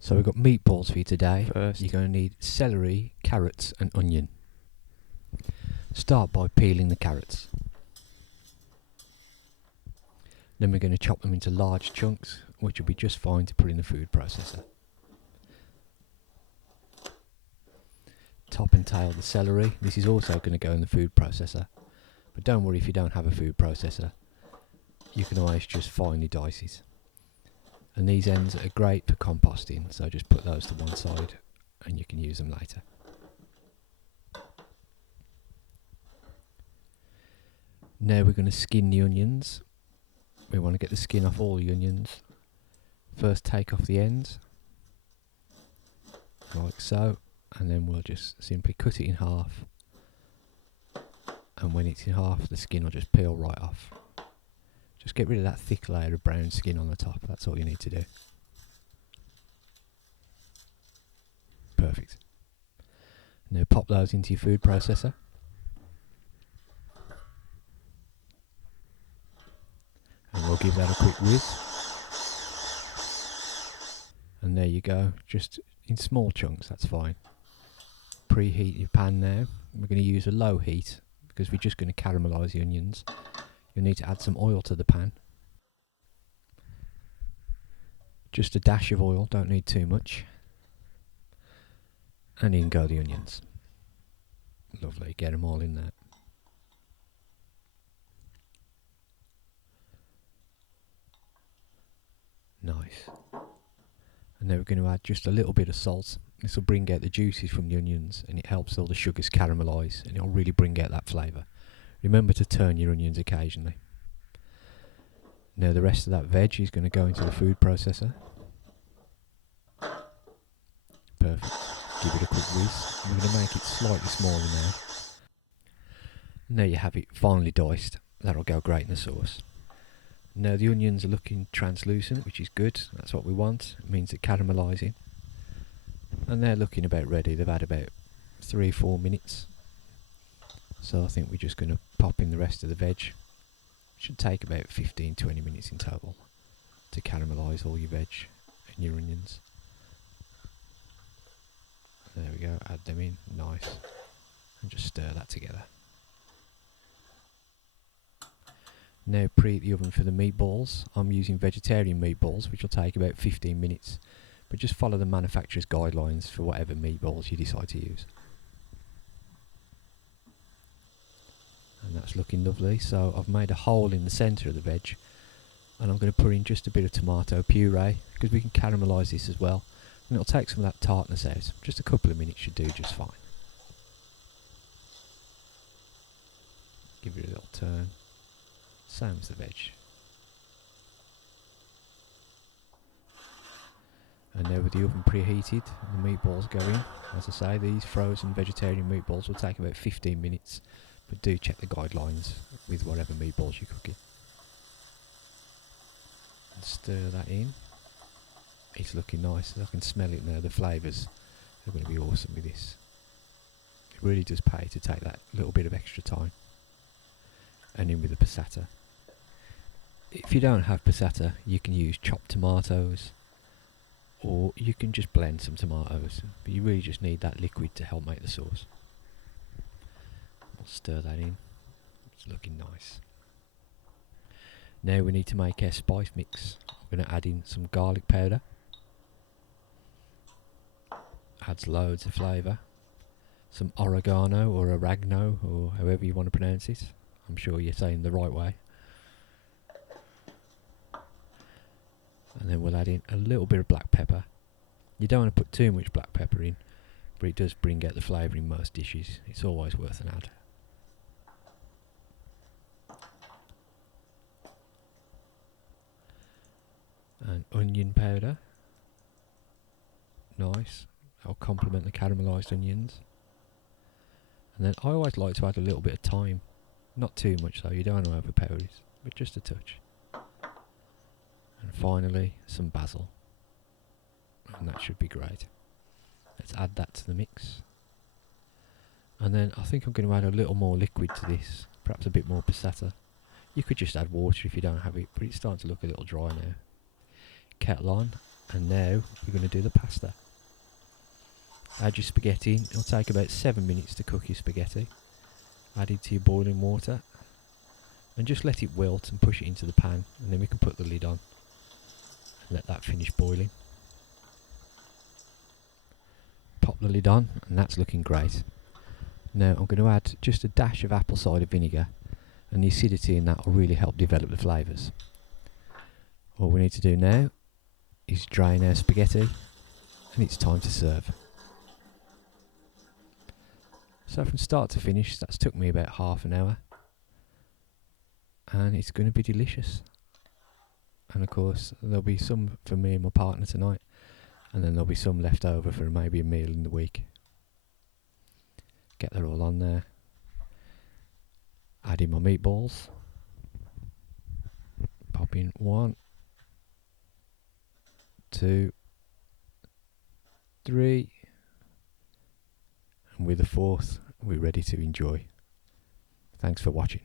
So we've got meatballs for you today. First, You're going to need celery, carrots and onion. Start by peeling the carrots. Then we're going to chop them into large chunks, which will be just fine to put in the food processor. Top and tail the celery. This is also going to go in the food processor. But don't worry if you don't have a food processor. You can always just finely dice it. And these ends are great for composting, so just put those to one side and you can use them later. Now we're going to skin the onions. We want to get the skin off all the onions. First take off the ends, like so, and then we'll just simply cut it in half. And when it's in half, the skin will just peel right off. Just get rid of that thick layer of brown skin on the top, that's all you need to do. Perfect. Now pop those into your food processor. And we'll give that a quick whiz. And there you go, just in small chunks, that's fine. Preheat your pan now. We're going to use a low heat because we're just going to caramelise the onions. You'll need to add some oil to the pan. Just a dash of oil, don't need too much. And in go the onions. Lovely, get them all in there. Nice. And now we're going to add just a little bit of salt. This will bring out the juices from the onions and it helps all the sugars caramelise and it'll really bring out that flavour. Remember to turn your onions occasionally. Now the rest of that veg is going to go into the food processor. Perfect. Give it a quick whiz. I'm going to make it slightly smaller now. And there you have it, finely diced. That'll go great in the sauce. Now the onions are looking translucent, which is good. That's what we want. It means they're caramelising. And they're looking about ready. They've had about 3-4 minutes. So I think we're just going to pop in the rest of the veg. Should take about 15-20 minutes in total to caramelise all your veg and your onions. There we go, add them in, nice. And just stir that together. Now preheat the oven for the meatballs. I'm using vegetarian meatballs, which will take about 15 minutes. But just follow the manufacturer's guidelines for whatever meatballs you decide to use. And that's looking lovely. So I've made a hole in the centre of the veg. And I'm going to put in just a bit of tomato puree, because we can caramelise this as well. And it'll take some of that tartness out. Just a couple of minutes should do just fine. Give it a little turn. Same as the veg. And now with the oven preheated and the meatballs go in, as I say, these frozen vegetarian meatballs will take about 15 minutes, but do check the guidelines with whatever meatballs you're cooking. And stir that in. It's looking nice, I can smell it now, the flavours are going to be awesome with this. It really does pay to take that little bit of extra time. And in with the passata. If you don't have passata, you can use chopped tomatoes, or you can just blend some tomatoes, but you really just need that liquid to help make the sauce. We'll stir that in, it's looking nice. Now we need to make our spice mix. I'm going to add in some garlic powder. Adds loads of flavour. Some oregano or oregano, or however you want to pronounce it. I'm sure you're saying the right way. And then we'll add in a little bit of black pepper. You don't want to put too much black pepper in, but it does bring out the flavour in most dishes. It's always worth an add. And onion powder. Nice. That'll complement the caramelised onions. And then I always like to add a little bit of thyme. Not too much though, you don't want to overpower it, but just a touch. And finally, some basil. And that should be great. Let's add that to the mix. And then I think I'm going to add a little more liquid to this, perhaps a bit more passata. You could just add water if you don't have it, but it's starting to look a little dry now. Kettle on, And now we're going to do the pasta. Add your spaghetti. It'll take about 7 minutes to cook your spaghetti. Add it to your boiling water and just let it wilt and push it into the pan, and then we can put the lid on and let that finish boiling. Pop the lid on, and that's looking great. Now I'm going to add just a dash of apple cider vinegar, and the acidity in that will really help develop the flavours. All we need to do now is drain our spaghetti, and it's time to serve. So from start to finish, that's took me about half an hour, and it's going to be delicious. And of course there'll be some for me and my partner tonight, and then there'll be some left over for maybe a meal in the week. Get that all on there. Add in my meatballs. Pop in 1, 2, 3, and with the 4th we're ready to enjoy. Thanks for watching.